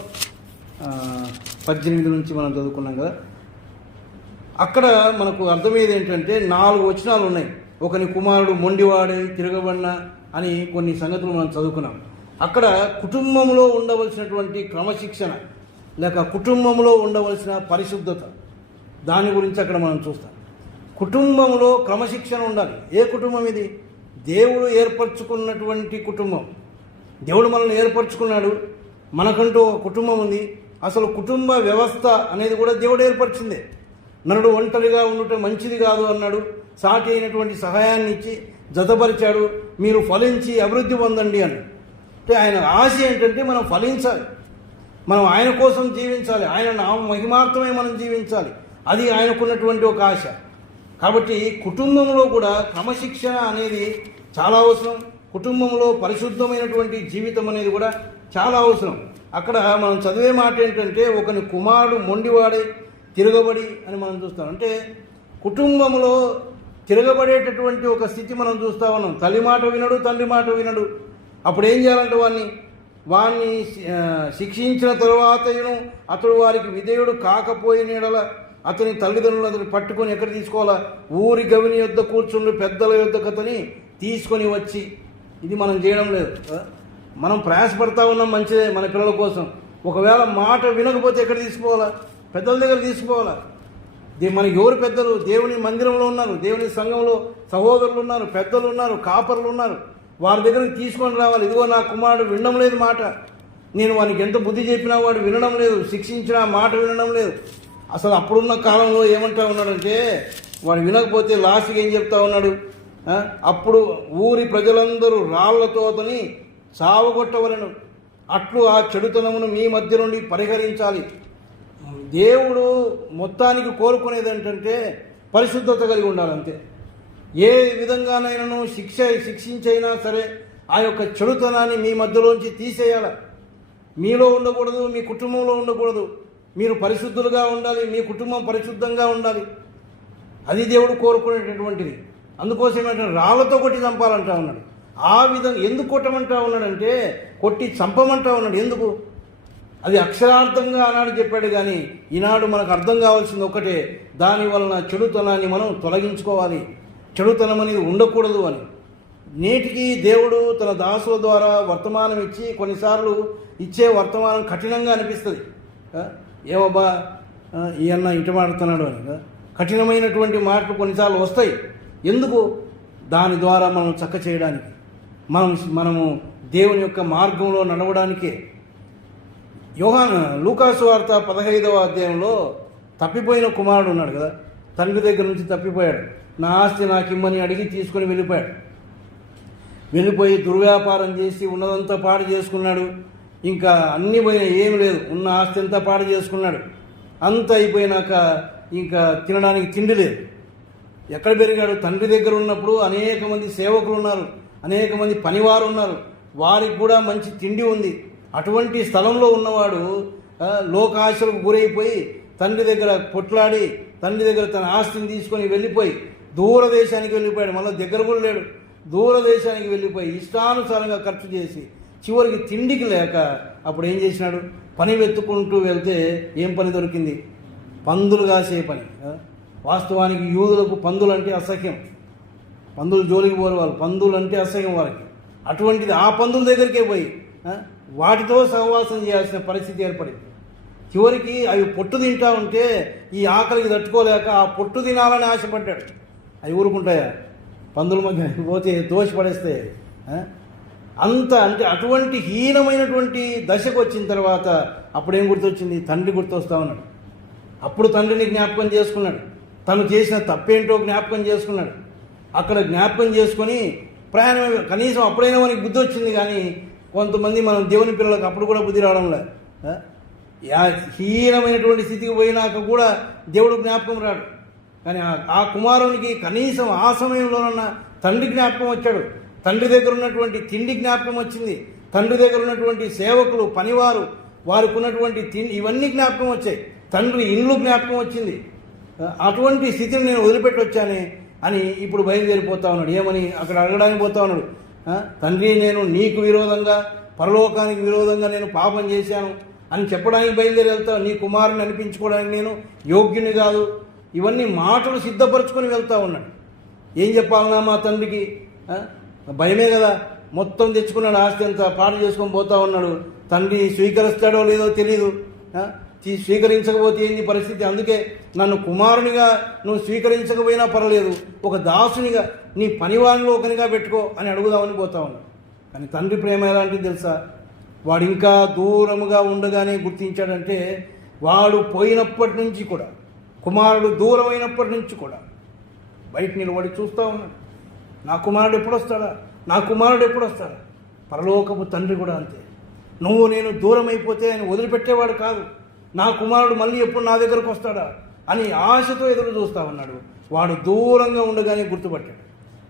18 నుంచి మనం చదువుకున్నాం కదా. అక్కడ మనకు అర్థమయ్యేది ఏంటంటే 4 వచనాలు ఉన్నాయి. ఒకని కుమారుడు మొండివాడై తిరగబడిన అని కొన్ని సంగతులు మనం చదువుకున్నాం. అక్కడ కుటుంబంలో ఉండవలసినటువంటి క్రమశిక్షణ లేక కుటుంబంలో ఉండవలసిన పరిశుద్ధత, దాని గురించి అక్కడ మనం చూస్తాం. కుటుంబంలో క్రమశిక్షణ ఉండాలి. ఏ కుటుంబం ఇది? దేవుడు ఏర్పరచుకున్నటువంటి కుటుంబం. దేవుడు మనల్ని ఏర్పరచుకున్నాడు, మనకంటూ ఒక కుటుంబం ఉంది. అసలు కుటుంబ వ్యవస్థ అనేది కూడా దేవుడు ఏర్పరిచిందే. నరుడు ఒంటరిగా ఉండటం మంచిది కాదు అన్నాడు. సాటి అయినటువంటి సహాయాన్ని ఇచ్చి జతపరిచాడు. మీరు ఫలించి అభివృద్ధి పొందండి అన్నాడు. అంటే ఆయన ఆశ ఏంటంటే మనం ఫలించాలి, మనం ఆయన కోసం జీవించాలి, ఆయన నామ మహిమార్థమై మనం జీవించాలి. అది ఆయనకున్నటువంటి ఒక ఆశ. కాబట్టి కుటుంబంలో కూడా క్రమశిక్షణ అనేది చాలా అవసరం. కుటుంబంలో పరిశుద్ధమైనటువంటి జీవితం అనేది కూడా చాలా అవసరం. అక్కడ మనం చదివే మాట ఏంటంటే, ఒకని కుమారుడు మొండివాడే తిరగబడి అని మనం చూస్తాం. అంటే కుటుంబంలో తిరగబడేటటువంటి ఒక స్థితి మనం చూస్తూ ఉన్నాం. తల్లి మాట వినడు, తండ్రి మాట వినడు. అప్పుడు ఏం చేయాలంటే వాణ్ణి శిక్షించిన తరువాతను అతడు వారికి విధేయుడు కాకపోయిన యెడల అతని తల్లిదండ్రులు అతని పట్టుకొని ఎక్కడ తీసుకోవాలా? ఊరి గవిని యొద్ద కూర్చుండి పెద్దల యొద్దకు అతని తీసుకొని వచ్చి. ఇది మనం చేయడం లేదు. మనం ప్రయాసపడతా ఉన్నాం మంచిదే మన పిల్లల కోసం. ఒకవేళ మాట వినకపోతే ఎక్కడ తీసుకోవాలా? పెద్దల దగ్గర తీసుకోవాలా? మనకి ఎవరు పెద్దలు? దేవుని మందిరంలో ఉన్నారు, దేవుని సంఘంలో సహోదరులు ఉన్నారు, పెద్దలు ఉన్నారు, కాపరులు ఉన్నారు. వారి దగ్గరికి తీసుకొని రావాలి. ఇదిగో నా కుమారుడు వినడం లేదు మాట, నేను వానికి ఎంత బుద్ధి చెప్పినా వాడు వినడం లేదు, శిక్షించినా మాట వినడం లేదు. అసలు అప్పుడున్న కాలంలో ఏమంటా ఉన్నాడంటే, వాడు వినకపోతే లాస్ట్కి ఏం చెప్తా ఉన్నాడు, అప్పుడు ఊరి ప్రజలందరూ రాళ్లతో అతని చావగొట్టవలను, అట్లు ఆ చెడుతనమును మీ మధ్య నుండి పరిహరించాలి. దేవుడు మొత్తానికి కోరుకునేది ఏంటంటే పరిశుద్ధత కలిగి ఉండాలంతే. ఏ విధంగానైనాను శిక్షించైనా సరే ఆ యొక్క చెడుతనాన్ని మీ మధ్యలోంచి తీసేయాలి. మీలో ఉండకూడదు, మీ కుటుంబంలో ఉండకూడదు. మీరు పరిశుద్ధులుగా ఉండాలి, మీ కుటుంబం పరిశుద్ధంగా ఉండాలి. అది దేవుడు కోరుకునేటటువంటిది. అందుకోసం ఏంటంటే రాళ్లతో కొట్టి చంపాలంటా ఉన్నాడు. ఆ విధంగా ఎందుకు కొట్టమంటా ఉన్నాడంటే కొట్టి చంపమంటా ఉన్నాడు. ఎందుకు? అది అక్షరార్థంగా ఆనాడు చెప్పాడు, కానీ ఈనాడు మనకు అర్థం కావాల్సింది ఒకటే, దాని వలన చెడుతనాన్ని మనం తొలగించుకోవాలి, చెడుతనం అనేది ఉండకూడదు అని. నేటికి దేవుడు తన దాసుల ద్వారా వర్తమానం ఇచ్చి కొన్నిసార్లు ఇచ్చే వర్తమానం కఠినంగా అనిపిస్తుంది. ఏమబ్బా ఈ అన్న ఇటు మాడుతున్నాడు అని కఠినమైనటువంటి మాటలు కొన్నిసార్లు వస్తాయి. ఎందుకు? దాని ద్వారా మనం చక్క చేయడానికి, మనము దేవుని యొక్క మార్గంలో నడవడానికే. లూకాసు వార్త 15వ అధ్యాయంలో తప్పిపోయిన కుమారుడు ఉన్నాడు కదా, తండ్రి దగ్గర నుంచి తప్పిపోయాడు. నా ఆస్తి నాకు ఇమ్మని అడిగి తీసుకొని వెళ్ళిపోయాడు. వెళ్ళిపోయి దుర్వ్యాపారం చేసి ఉన్నదంతా పాడు చేసుకున్నాడు. ఇంకా అన్నీ పోయినా ఏమి లేదు, ఉన్న ఆస్తి అంతా పాడు చేసుకున్నాడు. అంతా అయిపోయినాక ఇంకా తినడానికి తిండి లేదు. ఎక్కడ పెరిగాడు? తండ్రి దగ్గర ఉన్నప్పుడు అనేక మంది సేవకులు ఉన్నారు, అనేక మంది పనివారు ఉన్నారు, వారికి కూడా మంచి తిండి ఉంది. అటువంటి స్థలంలో ఉన్నవాడు లోకాశలకు గురైపోయి తండ్రి దగ్గర పొట్లాడి తండ్రి దగ్గర తన ఆస్తిని తీసుకొని వెళ్ళిపోయి దూరదేశానికి వెళ్ళిపోయాడు. మళ్ళీ దగ్గర కూడా లేడు, దూరదేశానికి వెళ్ళిపోయి ఇష్టానుసారంగా ఖర్చు చేసి చివరికి తిండికి లేక అప్పుడు ఏం చేసినాడు? పని వెతుక్కుంటూ వెళ్తే ఏం పని దొరికింది? పందులు కాసే పని. వాస్తవానికి యూదులకు పందులు అంటే అసహ్యం, పందులు జోలికి పోరు వాళ్ళు, పందులు అంటే అసహ్యం వాళ్ళకి. అటువంటిది ఆ పందుల దగ్గరికే పోయి వాటితో సహవాసం చేయాల్సిన పరిస్థితి ఏర్పడింది. చివరికి అవి పొట్టు తింటా ఉంటే ఈ ఆకలికి తట్టుకోలేక ఆ పొట్టు తినాలని ఆశపడ్డాడు. అవి ఊరుకుంటాయా? పందుల మధ్య పోతే దోషి పడేస్తే అంత అంటే అటువంటి హీనమైనటువంటి దశకు వచ్చిన తర్వాత అప్పుడేం గుర్తొచ్చింది? తండ్రి గుర్తొస్తా ఉన్నాడు. అప్పుడు తండ్రిని జ్ఞాపకం చేసుకున్నాడు, తను చేసిన తప్పేంటో జ్ఞాపకం చేసుకున్నాడు. అక్కడ జ్ఞాపకం చేసుకొని ప్రయాణం, కనీసం అప్పుడైనా మనకి బుద్ధి వచ్చింది. కానీ కొంతమంది మనం దేవుని పిల్లలకు అప్పుడు కూడా బుద్ధి రావడంలే. హీనమైనటువంటి స్థితికి పోయినాక కూడా దేవుడు జ్ఞాపకం రాడు. కానీ ఆ కుమారునికి కనీసం ఆ సమయంలోనన్నా తండ్రి జ్ఞాపకం వచ్చాడు. తండ్రి దగ్గర ఉన్నటువంటి తిండి జ్ఞాపకం వచ్చింది, తండ్రి దగ్గర ఉన్నటువంటి సేవకులు పనివారు వారికి ఉన్నటువంటి తిండి ఇవన్నీ జ్ఞాపకం వచ్చాయి, తండ్రి ఇండ్లు జ్ఞాపకం వచ్చింది. అటువంటి స్థితిని నేను వదిలిపెట్టి వచ్చానే అని ఇప్పుడు బయలుదేరిపోతా ఉన్నాడు. ఏమని అక్కడ అడగడానికి పోతా ఉన్నాడు. తండ్రి, నేను నీకు విరోధంగా పరలోకానికి విరోధంగా నేను పాపం చేశాను అని చెప్పడానికి బయలుదేరి వెళ్తావు. నీ కుమారుని అనిపించుకోవడానికి నేను యోగ్యుని కాదు, ఇవన్నీ మాటలు సిద్ధపరచుకొని వెళ్తా ఉన్నాడు. ఏం చెప్పాలన్నా మా తండ్రికి? భయమే కదా. మొత్తం తెచ్చుకున్నాడు, ఆస్తి అంతా పాడు చేసుకొని పోతా ఉన్నాడు. తండ్రి స్వీకరిస్తాడో లేదో తెలీదు. స్వీకరించకపోతే ఏంది పరిస్థితి? అందుకే నన్ను కుమారునిగా నువ్వు స్వీకరించకపోయినా పర్వాలేదు, ఒక దాసునిగా నీ పనివానిలో ఒకనిగా పెట్టుకో అని అడుగుదామని పోతా ఉన్నాడు. కానీ తండ్రి ప్రేమ ఎలాంటిది తెలుసా? వాడు ఇంకా దూరముగా ఉండగానే గుర్తించాడంటే, వాడు పోయినప్పటి నుంచి కూడా, కుమారుడు దూరమైనప్పటి నుంచి కూడా బయట నిలబడి చూస్తూ ఉన్నాడు. నా కుమారుడు ఎప్పుడు వస్తాడా, నా కుమారుడు ఎప్పుడు వస్తాడా? పరలోకపు తండ్రి కూడా అంతే. నువ్వు నేను దూరం అయిపోతే ఆయన వదిలిపెట్టేవాడు కాదు. నా కుమారుడు మళ్ళీ ఎప్పుడు నా దగ్గరకు వస్తాడా అని ఆశతో ఎదురు చూస్తూ ఉన్నాడు. వాడు దూరంగా ఉండగానే గుర్తుపట్టాడు.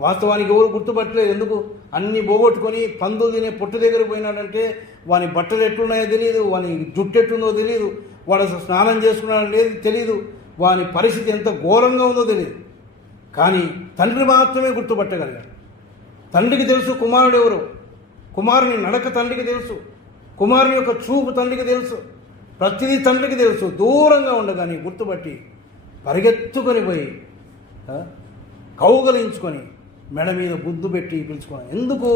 వాస్తవానికి ఎవరు గుర్తుపట్టలేదు. ఎందుకు? అన్నీ పోగొట్టుకొని పందులు తినే పొట్టు దగ్గర పోయినాడంటే వాని బట్టలు ఎట్లున్నాయో తెలియదు, వాని జుట్టు ఎట్లుందో తెలియదు, వాడు అసలు స్నానం చేసుకున్నాడో లేదు తెలియదు, వాని పరిస్థితి ఎంత ఘోరంగా ఉందో తెలియదు. కానీ తండ్రి మాత్రమే గుర్తుపట్టగలిగాడు. తండ్రికి తెలుసు కుమారుడు ఎవరు, కుమారుని నడక తండ్రికి తెలుసు, కుమారుని యొక్క చూపు తండ్రికి తెలుసు, ప్రతిదీ తండ్రికి తెలుసు. దూరంగా ఉండగానే గుర్తుపట్టి పరిగెత్తుకొని పోయి కౌగలించుకొని మెడ మీద బుద్ధు పెట్టి పిలుచుకున్నాడు. ఎందుకు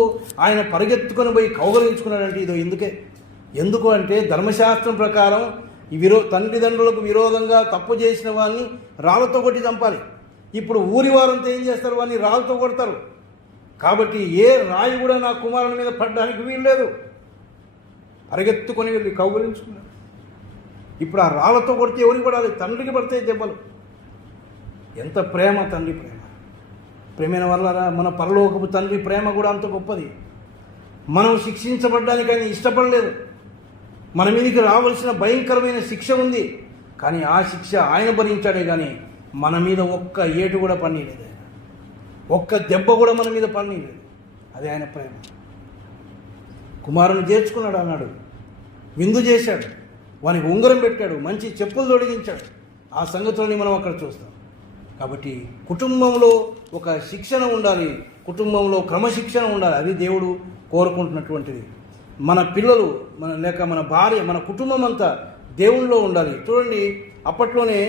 ఆయన పరిగెత్తుకొని పోయి కౌగలించుకున్నాడంటే ఇదో ఎందుకు అంటే ధర్మశాస్త్రం ప్రకారం తండ్రిదండ్రులకు విరోధంగా తప్పు చేసిన వాడిని రాళ్ళతో కొట్టి చంపాలి. ఇప్పుడు ఊరి వారంతా ఏం చేస్తారు? వాడిని రాళ్ళతో కొడతారు. కాబట్టి ఏ రాయి కూడా నా కుమారుని మీద పడడానికి వీల్లేదు. పరిగెత్తుకొని వెళ్ళి కౌగులించుకున్నాడు. ఇప్పుడు ఆ రాళ్ళతో కొడితే ఎవరికి పడాలి? తండ్రికి పడితే దెబ్బలు. ఎంత ప్రేమ తండ్రి ప్రేమ! ప్రేమైన వల్ల మన పరలోకపు తండ్రి ప్రేమ కూడా అంత గొప్పది. మనం శిక్షించబడ్డానికి ఆయన ఇష్టపడలేదు. మన మీదకి రావాల్సిన భయంకరమైన శిక్ష ఉంది, కానీ ఆ శిక్ష ఆయన భరించాడే కానీ మన మీద ఒక్క ఏటు కూడా పడలేదు. ఆయన ఒక్క దెబ్బ కూడా మన మీద పడలేదు. అది ఆయన ప్రేమ. కుమారుని చేర్చుకున్నాడు అన్నాడు, విందు చేశాడు, వానికి ఉంగరం పెట్టాడు, మంచి చెప్పులు తొడిగించాడు. ఆ సంగతులని మనం అక్కడ చూస్తాం. కాబట్టి కుటుంబంలో ఒక శిక్షణ ఉండాలి, కుటుంబంలో క్రమశిక్షణ ఉండాలి. అది దేవుడు కోరుకుంటున్నటువంటిది. మన పిల్లలు లేక మన భార్య, మన కుటుంబం అంతా దేవునిలో ఉండాలి. చూడండి, అప్పట్లోనే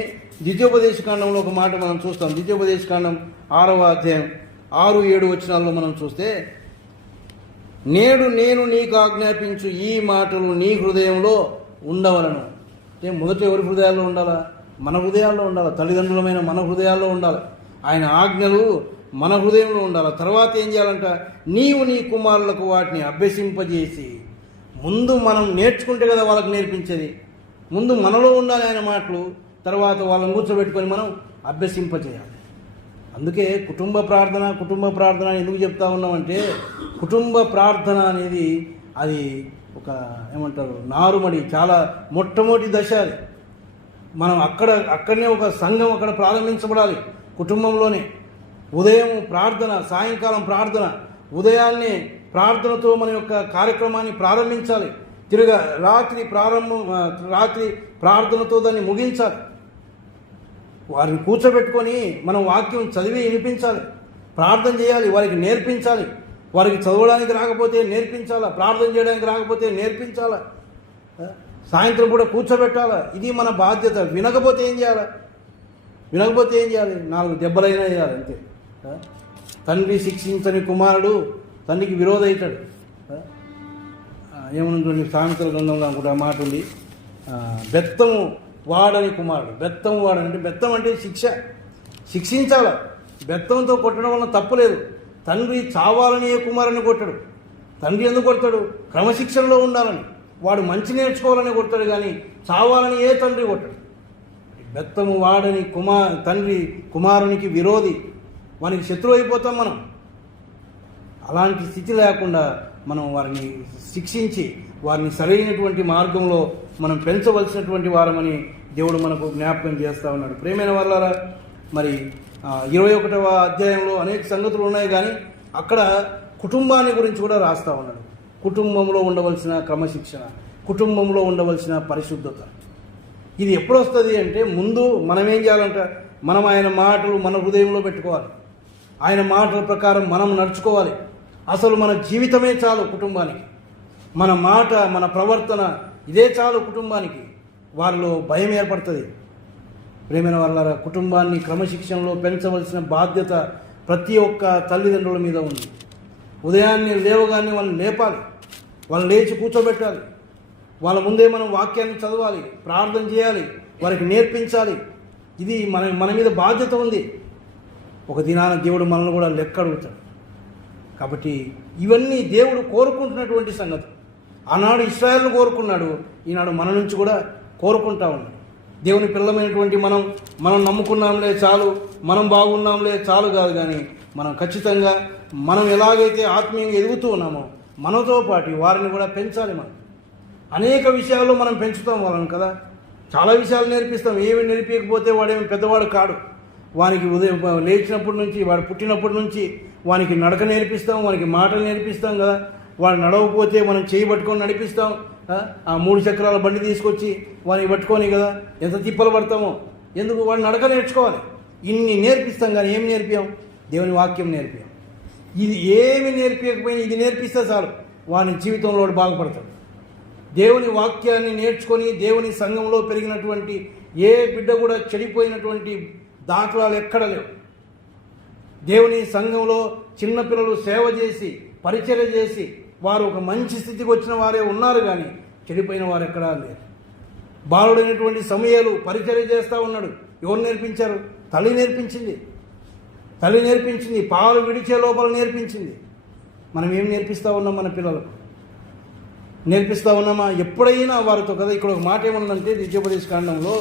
ద్వితీయోపదేశకాండంలో ఒక మాట మనం చూస్తాం. ద్వితీయోపదేశకాండం 6వ అధ్యాయం 6-7 వచనాల్లో మనం చూస్తే, నేడు నేను నీకు ఆజ్ఞాపించు ఈ మాటలు నీ హృదయంలో ఉండవలను. అంటే మొదట ఎవరి హృదయాల్లో ఉండాలా? మన హృదయాల్లో ఉండాలి. తల్లిదండ్రులమైన మన హృదయాల్లో ఉండాలి. ఆయన ఆజ్ఞలు మన హృదయంలో ఉండాలి. తర్వాత ఏం చేయాలంట? నీవు నీ కుమారులకు వాటిని అభ్యసింపజేసి, ముందు మనం నేర్చుకుంటే కదా వాళ్ళకి నేర్పించేది. ముందు మనలో ఉండాలి ఆయన మాటలు, తర్వాత వాళ్ళని కూర్చోబెట్టుకొని మనం అభ్యసింపజేయాలి. అందుకే కుటుంబ ప్రార్థన ఎందుకు చెప్తా ఉన్నామంటే, కుటుంబ ప్రార్థన అనేది అది ఒక ఏమంటారు నారుమడి, చాలా మొట్టమొదటి దశ అది. మనం అక్కడనే ఒక సంఘం అక్కడ ప్రారంభించబడాలి, కుటుంబంలోనే. ఉదయం ప్రార్థన, సాయంకాలం ప్రార్థన, ఉదయాన్నే ప్రార్థనతో మన యొక్క కార్యక్రమాన్ని ప్రారంభించాలి. రాత్రి ప్రార్థనతో దాన్ని ముగించాలి. వారిని కూర్చోబెట్టుకొని మనం వాక్యం చదివి వినిపించాలి, ప్రార్థన చేయాలి, వారికి నేర్పించాలి. వారికి చదవడానికి రాకపోతే నేర్పించాలా, ప్రార్థన చేయడానికి రాకపోతే నేర్పించాలా, సాయంత్రం కూడా కూర్చోబెట్టాలా. ఇది మన బాధ్యత. వినకపోతే ఏం చేయాలి? 4 దెబ్బలైనా వేయాలి అంతే. తండ్రి శిక్షించని కుమారుడు తండ్రికి విరోధి అవుతాడు. ఏమనుంటుంది సామెతల గ్రంథంలో అనుకుంటే ఆ మాట ఉంది, బెత్తము వాడని కుమారుడు. బెత్తము వాడని, బెత్తం అంటే శిక్షించాల. బెత్తంతో కొట్టడం వలన తప్పులేదు. తండ్రి చావాలని ఏ కుమారుని కొట్టడు. తండ్రి ఎందుకు కొడతాడు? క్రమశిక్షణలో ఉండాలని, వాడు మంచి నేర్చుకోవాలని కొడతాడు, కానీ చావాలని ఏ తండ్రి కొట్టడు. బెత్తము వాడని తండ్రి కుమారునికి విరోధి, వానికి శత్రువు అయిపోతాం మనం. అలాంటి స్థితి లేకుండా మనం వారిని శిక్షించి వారిని సరైనటువంటి మార్గంలో మనం పెంచవలసినటువంటి వారమని దేవుడు మనకు జ్ఞాపకం చేస్తూ ఉన్నాడు. ప్రియమైన వాళ్ళారా, మరి 21వ అధ్యాయంలో అనేక సంగతులు ఉన్నాయి, కానీ అక్కడ కుటుంబాన్ని గురించి కూడా రాస్తూ ఉన్నాడు. కుటుంబంలో ఉండవలసిన క్రమశిక్షణ, కుటుంబంలో ఉండవలసిన పరిశుద్ధత. ఇది ఎప్పుడు వస్తుంది అంటే, ముందు మనం ఏం చేయాలంట? మనం ఆయన మాటలు మన హృదయంలో పెట్టుకోవాలి. ఆయన మాటల ప్రకారం మనం నడుచుకోవాలి. అసలు మన జీవితమే చాలు కుటుంబానికి. మన మాట, మన ప్రవర్తన ఇదే చాలు కుటుంబానికి. వారిలో భయం ఏర్పడుతుంది. ప్రేమైన వాళ్ళ కుటుంబాన్ని క్రమశిక్షణలో పెంచవలసిన బాధ్యత ప్రతి ఒక్క తల్లిదండ్రుల మీద ఉంది. ఉదయాన్నే లేవగానే వాళ్ళని లేపాలి, వాళ్ళని లేచి కూర్చోబెట్టాలి. వాళ్ళ ముందే మనం వాక్యాన్ని చదవాలి, ప్రార్థన చేయాలి, వారికి నేర్పించాలి. ఇది మన మీద బాధ్యత ఉంది. ఒక దినాన దేవుడు మనల్ని కూడా లెక్క అడుగుతాడు. కాబట్టి ఇవన్నీ దేవుడు కోరుకుంటున్నటువంటి సంగతి. ఆనాడు ఇశ్రాయేలును కోరుకున్నాడు, ఈనాడు మన నుంచి కూడా కోరుకుంటా ఉన్నాడు. దేవుని పిల్లమైనటువంటి మనం నమ్ముకున్నాంలే చాలు, మనం బాగున్నాంలే చాలు కాదు, కానీ మనం ఖచ్చితంగా మనం ఎలాగైతే ఆత్మీయంగా ఎదుగుతూ ఉన్నామో మనతో పాటు వారిని కూడా పెంచాలి. మనం అనేక విషయాల్లో మనం పెంచుతాం వాళ్ళని కదా, చాలా విషయాలు నేర్పిస్తాం. ఏమి నేర్పించకపోతే వాడేమి పెద్దవాడు కాడు. వానికి ఉదయం లేచినప్పటి నుంచి, వాడు పుట్టినప్పటి నుంచి వానికి నడక నేర్పిస్తాం, వానికి మాటలు నేర్పిస్తాం కదా. వాడు నడవకపోతే మనం చేయి పట్టుకొని నడిపిస్తాం. ఆ 3 చక్రాల బండి తీసుకొచ్చి వాడిని పట్టుకొని కదా ఎంత తిప్పలు పడతామో. ఎందుకు? వాడు నడక నేర్చుకోవాలి. ఇన్ని నేర్పిస్తాం, కానీ ఏం నేర్పాం? దేవుని వాక్యం నేర్పాం. ఇది ఏమి నేర్పించకపోయినా ఇది నేర్పిస్తే చాలు, వాని జీవితంలో బాగుపడతాడు. దేవుని వాక్యాన్ని నేర్చుకొని దేవుని సంఘంలో పెరిగినటువంటి ఏ బిడ్డ కూడా చెడిపోయినటువంటి దాఖలాలు ఎక్కడ లేవు. దేవుని సంఘంలో చిన్నపిల్లలు సేవ చేసి, పరిచర్య చేసి వారు ఒక మంచి స్థితికి వచ్చిన వారే ఉన్నారు, కానీ చెడిపోయిన వారు ఎక్కడా లేరు. బాలుడైనటువంటి సమయాలు పరిచర్య చేస్తూ ఉన్నాడు. ఎవరు నేర్పించారు? తల్లి నేర్పించింది. పాలు విడిచే లోపల నేర్పించింది. మనం ఏం నేర్పిస్తూ ఉన్నాం మన పిల్లలకు? నేర్పిస్తూ ఉన్నామా? ఎప్పుడైనా వారితో కదా. ఇక్కడ ఒక మాట ఏమన్నదంటే ద్వితీయోపదేశ కాండంలో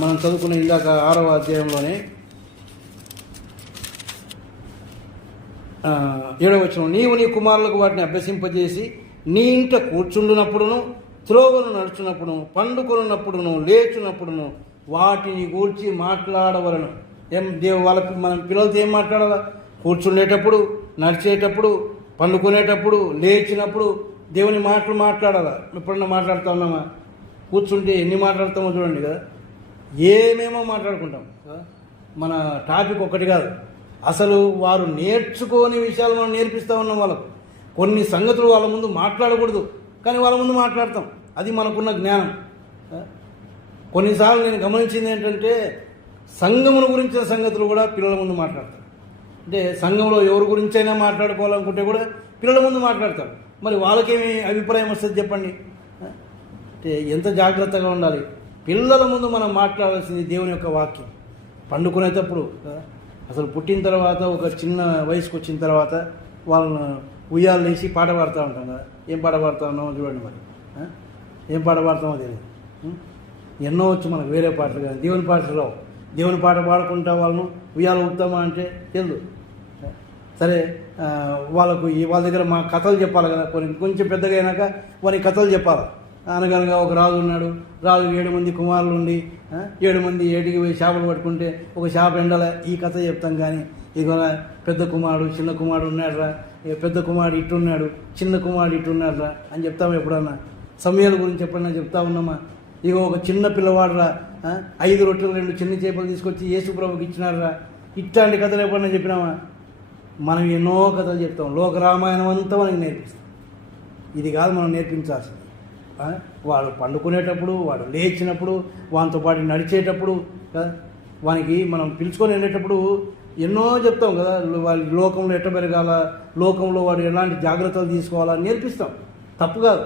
మనం చదువుకున్న ఇందాక 6వ అధ్యాయంలోనే 7వ వచనం, నీవు నీ కుమారులకు వాటిని అభ్యసింపజేసి నీ ఇంట కూర్చుండునప్పుడును, త్రోవను నడుచున్నప్పుడును, పండుకొనున్నప్పుడును, లేచున్నప్పుడును వాటిని గూర్చి మాట్లాడవలను. మన పిల్లలతో ఏం మాట్లాడాలా? కూర్చుండేటప్పుడు, నడిచేటప్పుడు, పండుకునేటప్పుడు, లేచినప్పుడు దేవుని మాటలు మాట్లాడాలా. ఎప్పుడన్నా మాట్లాడుతూ ఉన్నామా? కూర్చుంటే ఎన్ని మాట్లాడతామో చూడండి కదా. ఏమేమో మాట్లాడుకుంటాం. మన టాపిక్ ఒకటి కాదు. అసలు వారు నేర్చుకోని విషయాలు మనం నేర్పిస్తూ ఉన్నాం వాళ్ళకు. కొన్ని సంగతులు వాళ్ళ ముందు మాట్లాడకూడదు, కానీ వాళ్ళ ముందు మాట్లాడతాం. అది మనకున్న జ్ఞానం. కొన్నిసార్లు నేను గమనించింది ఏంటంటే, సంఘమును గురించిన సంగతులు కూడా పిల్లల ముందు మాట్లాడతారు. అంటే సంఘంలో ఎవరి గురించైనా మాట్లాడుకోవాలనుకుంటే కూడా పిల్లల ముందు మాట్లాడతారు. మరి వాళ్ళకేమి అభిప్రాయం వస్తుంది చెప్పండి? అంటే ఎంత జాగ్రత్తగా ఉండాలి. పిల్లల ముందు మనం మాట్లాడాల్సింది దేవుని యొక్క వాక్యం. పండుకునేటప్పుడు, అసలు పుట్టిన తర్వాత ఒక చిన్న వయసుకు వచ్చిన తర్వాత వాళ్ళను ఉయ్యాలు వేసి పాట పాడుతూ ఉంటాం కదా. ఏం పాట పాడుతూ ఉన్నామో చూడండి. మరి ఏం పాట పాడుతామో తెలియదు. ఎన్నో వచ్చి మనకు వేరే పాటలు కానీ దేవుని పాటలు రావు. దేవుని పాట పాడుకుంటా వాళ్ళను ఉయ్యాలు ఊపుతామా అంటే తెలియదు. సరే, వాళ్ళ దగ్గర మా కథలు చెప్పాలి కదా. కొంచెం పెద్దగా అయినాక వానికి కథలు చెప్పాలి. అనగనగా ఒక రాజు ఉన్నాడు. రాజు 7 మంది కుమారులు ఉండి 7 మంది ఏటికి పోయి చేపలు పట్టుకుంటే ఒక చేప ఎండల ఈ కథ చెప్తాం. కానీ ఇక పెద్ద కుమారుడు చిన్న కుమారుడు ఉన్నాడురా, పెద్ద కుమారుడు ఇట్టున్నాడు, చిన్న కుమారుడు ఇట్టున్నాడురా అని చెప్తాము. ఎప్పుడన్నా సమయాల గురించి ఎప్పుడన్నా చెప్తా ఉన్నామా? ఇక ఒక చిన్న పిల్లవాడురా 5 రొట్టెలు 2 చిన్న చేపలు తీసుకొచ్చి యేసుప్రభుకి ఇచ్చినారా, ఇట్లాంటి కథలు ఎప్పుడన్నా చెప్పినామా? మనం ఎన్నో కథలు చెప్తాం. లోక రామాయణం అంతా మనకి నేర్పిస్తాం. ఇది కాదు మనం నేర్పించాల్సింది. వాడు పండుకునేటప్పుడు, వాడు లేచినప్పుడు, వానితో పాటు నడిచేటప్పుడు, వానికి మనం పిలుచుకొని వెళ్ళేటప్పుడు ఎన్నో చెప్తాం కదా. వాళ్ళ లోకంలో ఎట్ట పెరగాల, లోకంలో వాడు ఎలాంటి జాగ్రత్తలు తీసుకోవాలా నేర్పిస్తాం. తప్పు కాదు,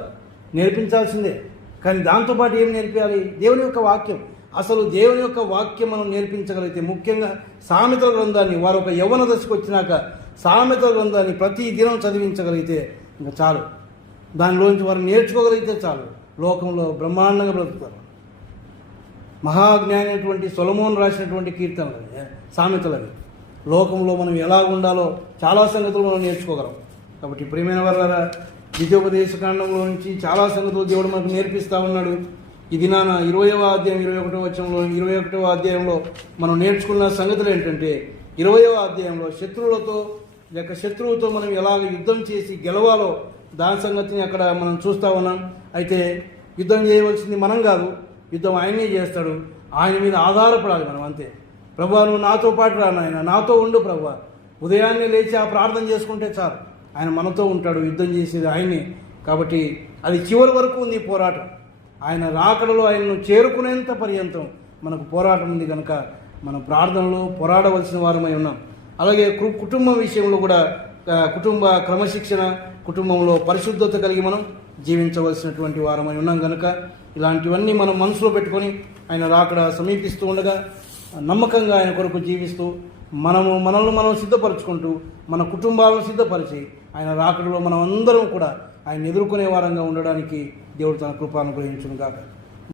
నేర్పించాల్సిందే. కానీ దాంతోపాటు ఏం నేర్పించాలి? దేవుని యొక్క వాక్యం. అసలు దేవుని యొక్క వాక్యం మనం నేర్పించగలిగితే, ముఖ్యంగా సామెతల గ్రంథాన్ని వారు ఒక యవ్వన దశకు వచ్చినాక సామెతల గ్రంథాన్ని ప్రతి దినం చదివించగలిగితే ఇంకా చాలు. దానిలోంచి వారు నేర్చుకోగలిగితే చాలు. లోకంలో బ్రహ్మాండంగా బ్రతుకుతారు. మహాజ్ఞానైనటువంటి సొలొమోను రాసినటువంటి కీర్తనలు, సామెతలవి. లోకంలో మనం ఎలా ఉండాలో చాలా సంగతులు మనం నేర్చుకోగలం. కాబట్టి ప్రియమైన వారలారా, ద్వితీయోపదేశ కాండంలో నుంచి చాలా సంగతులు దేవుడు మనకు నేర్పిస్తూ ఉన్నాడు. ఈ దినాన 20వ అధ్యాయం 21వ వచనంలో 21వ అధ్యాయంలో మనం నేర్చుకున్న సంగతులు ఏంటంటే, 20వ అధ్యాయంలో శత్రువుతో మనం ఎలాగ యుద్ధం చేసి గెలవాలో దాని సంగతిని అక్కడ మనం చూస్తూ ఉన్నాం. అయితే యుద్ధం చేయవలసింది మనం కాదు, యుద్ధం ఆయనే చేస్తాడు. ఆయన మీద ఆధారపడాలి మనం, అంతే. ప్రభువా నువ్వు నాతో పాటు రా నాయన, నాతో ఉండు ప్రభువా. ఉదయాన్నే లేచి ఆ ప్రార్థన చేసుకుంటే చాలు, ఆయన మనతో ఉంటాడు. యుద్ధం చేసేది ఆయనే. కాబట్టి అది చివరి వరకు ఉంది పోరాటం. ఆయన రాకడలో ఆయనను చేరుకునేంత పర్యంతం మనకు పోరాటం ఉంది కనుక మనం ప్రార్థనలో పోరాడవలసిన వారమై ఉన్నాం. అలాగే కుటుంబం విషయంలో కూడా కుటుంబ క్రమశిక్షణ, కుటుంబంలో పరిశుద్ధత కలిగి మనం జీవించవలసినటువంటి వారమై ఉన్నాం కనుక ఇలాంటివన్నీ మనం మనసులో పెట్టుకొని ఆయన రాకడ సమీపిస్తూ ఉండగా నమ్మకంగా ఆయన కొరకు జీవిస్తూ మనల్ని మనం సిద్ధపరచుకుంటూ మన కుటుంబాలను సిద్ధపరిచి ఆయన రాకడలో మనం అందరం కూడా ఆయన ఎదుర్కొనే వారంగా ఉండడానికి దేవుడు తన కృప అనుగ్రహించును గాక.